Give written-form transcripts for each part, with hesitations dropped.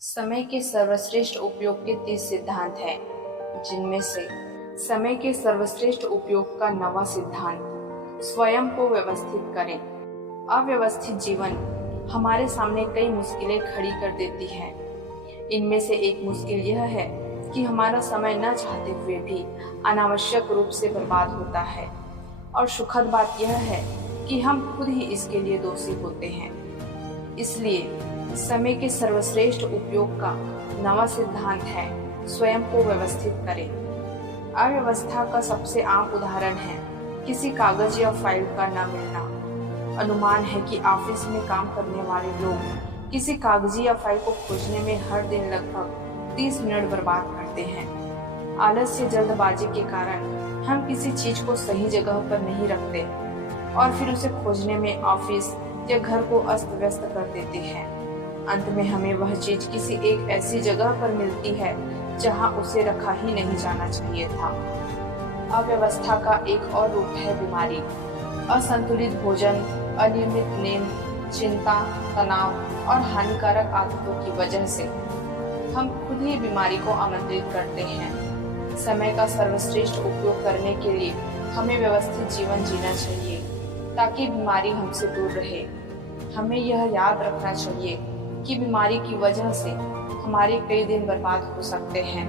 समय के सर्वश्रेष्ठ उपयोग के 30 सिद्धांत हैं, जिनमें से समय के सर्वश्रेष्ठ उपयोग का 9वां सिद्धांत स्वयं को व्यवस्थित करें। अव्यवस्थित जीवन हमारे सामने कई मुश्किलें खड़ी कर देती है। इनमें से एक मुश्किल यह है कि हमारा समय न चाहते हुए भी अनावश्यक रूप से बर्बाद होता है, और सुखद बात यह है कि हम खुद ही इसके लिए दोषी होते हैं। इसलिए समय के सर्वश्रेष्ठ उपयोग का 9वां सिद्धांत है स्वयं को व्यवस्थित करें। अव्यवस्था का सबसे आम उदाहरण है किसी कागज या फाइल का न मिलना। अनुमान है कि ऑफिस में काम करने वाले लोग किसी कागजी या फाइल को खोजने में हर दिन लगभग 30 मिनट बर्बाद करते हैं। आलस्य, जल्दबाजी के कारण हम किसी चीज को सही जगह पर नहीं रखते और फिर उसे खोजने में ऑफिस या घर को अस्त व्यस्त कर देते हैं। अंत में हमें वह चीज किसी एक ऐसी जगह पर मिलती है जहां उसे रखा ही नहीं जाना चाहिए था। अव्यवस्था का एक और रूप है बीमारी। असंतुलित भोजन, अनियमित नींद, चिंता, तनाव और हानिकारक आदतों की वजह से हम खुद ही बीमारी को आमंत्रित करते हैं। समय का सर्वश्रेष्ठ उपयोग करने के लिए हमें व्यवस्थित जीवन जीना चाहिए ताकि बीमारी हमसे दूर रहे। हमें यह याद रखना चाहिए कि बीमारी की वजह से हमारे कई दिन बर्बाद हो सकते हैं,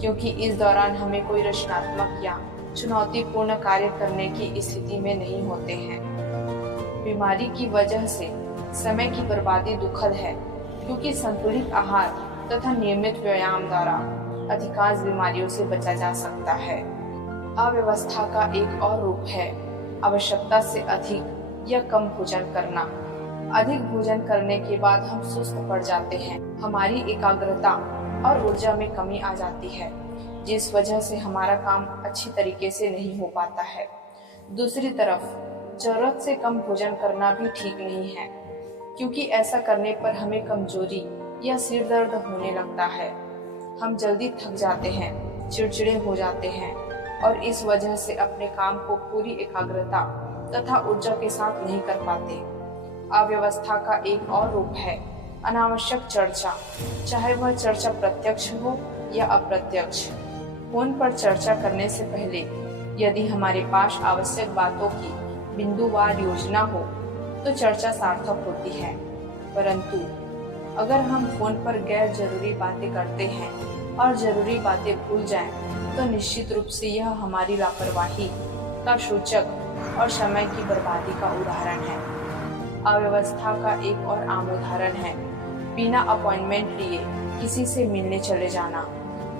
क्योंकि इस दौरान हमें कोई रचनात्मक या चुनौतीपूर्ण कार्य करने की स्थिति में नहीं होते हैं। बीमारी की वजह से समय की बर्बादी दुखद है, क्योंकि संतुलित आहार तथा नियमित व्यायाम द्वारा अधिकांश बीमारियों से बचा जा सकता है। अव्यवस्था का एक और रूप है आवश्यकता से अधिक या कम भोजन करना। अधिक भोजन करने के बाद हम सुस्त पड़ जाते हैं, हमारी एकाग्रता और ऊर्जा में कमी आ जाती है, जिस वजह से हमारा काम अच्छी तरीके से नहीं हो पाता है। दूसरी तरफ जरूरत से कम भोजन करना भी ठीक नहीं है, क्योंकि ऐसा करने पर हमें कमजोरी या सिर दर्द होने लगता है। हम जल्दी थक जाते हैं, चिड़चिड़े हो जाते हैं और इस वजह से अपने काम को पूरी एकाग्रता तथा ऊर्जा के साथ नहीं कर पाते। अव्यवस्था का एक और रूप है अनावश्यक चर्चा, चाहे वह चर्चा प्रत्यक्ष हो या अप्रत्यक्ष। फोन पर चर्चा करने से पहले यदि हमारे पास आवश्यक बातों की बिंदुवार योजना हो तो चर्चा सार्थक होती है, परंतु अगर हम फोन पर गैर जरूरी बातें करते हैं और जरूरी बातें भूल जाएं, तो निश्चित रूप से यह हमारी लापरवाही का सूचक और समय की बर्बादी का उदाहरण है। अव्यवस्था का एक और आम उदाहरण है बिना अपॉइंटमेंट लिए किसी से मिलने चले जाना।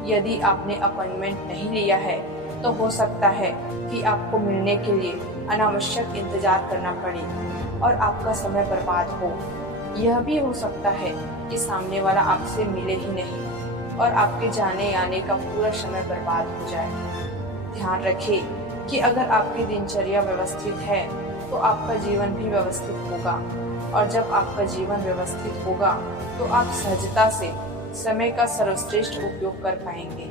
यदि आपने अपॉइंटमेंट नहीं लिया है तो हो सकता है कि आपको मिलने के लिए अनावश्यक इंतजार करना पड़े और आपका समय बर्बाद हो। यह भी हो सकता है कि सामने वाला आपसे मिले ही नहीं और आपके जाने आने का पूरा समय बर्बाद हो जाए। ध्यान रखें कि अगर आपकी दिनचर्या व्यवस्थित है तो आपका जीवन भी व्यवस्थित होगा, और जब आपका जीवन व्यवस्थित होगा तो आप सहजता से समय का सर्वश्रेष्ठ उपयोग कर पाएंगे।